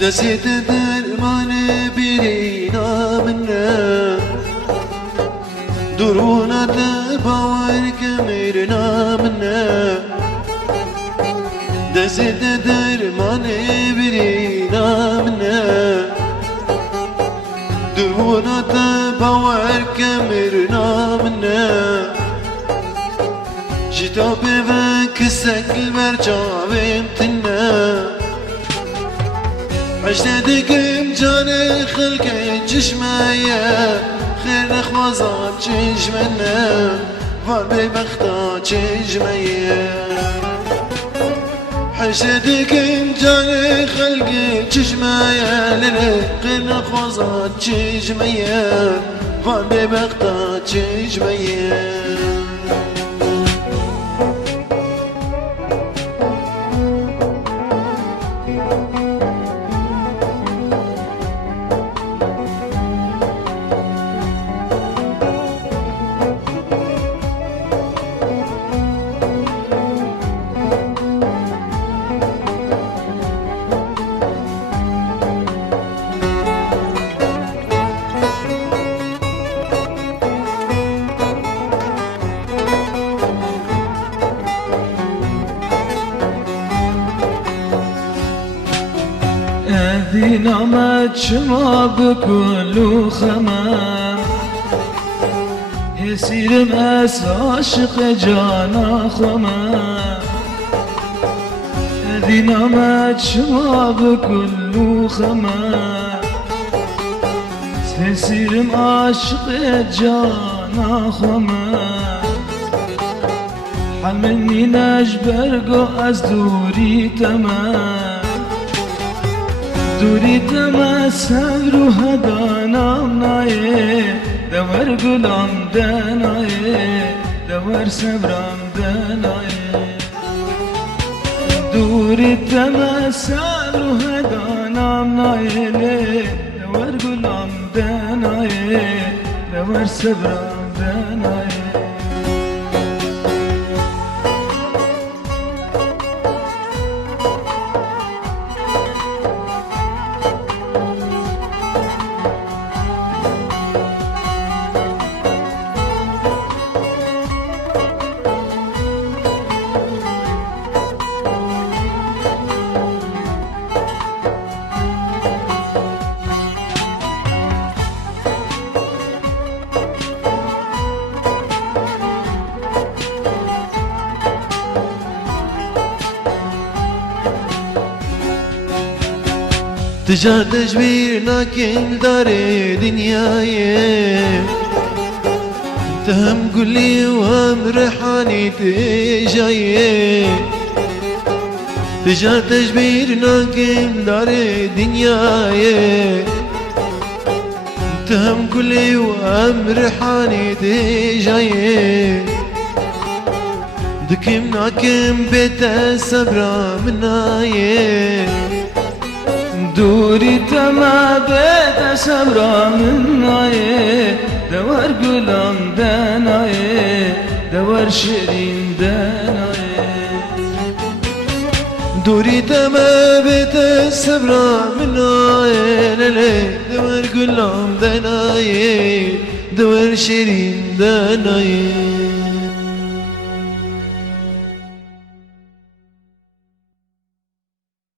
دست درمان بیرینا منه درونه باور کمیرنا منه دست درمان بیرینا منه درونه باور کمیرنا منه جتابه و کسکل برچاویم تنه عشت دقم جان خلق چشمه خیر نخوازم چشمنه وار ببختا چشمه عشت دقم جان خلق چشمه خیر نخوازم چشمه وار ببختا چشمه دينامت شما بكل خمام يسير ماس عاشق جانا خمام دينامت شما بكل خمام يسير عاشق جانا خمام حملني نجبرقو از دوري تمام دوری تما صبر و هدانم نایه دور گلام دنایه دور صبرم دنایه دوری تما صبر و هدانم نایه دور گلام دنایه دور صبرم دنایه تجار تجبير لكن دار دنياي تهم قولي وهم ريحاني تجاي تجار تجبير لكن دار دنياي تهم قولي وهم ريحاني تجاي دكم ناكم بيت الصبر مناي دوری تما بیت صبرا من نایه دور گلام دنایه دور شیرین دنایه دوری تما بیت صبرا من نایه دور گلام دنایه دور شیرین دنایه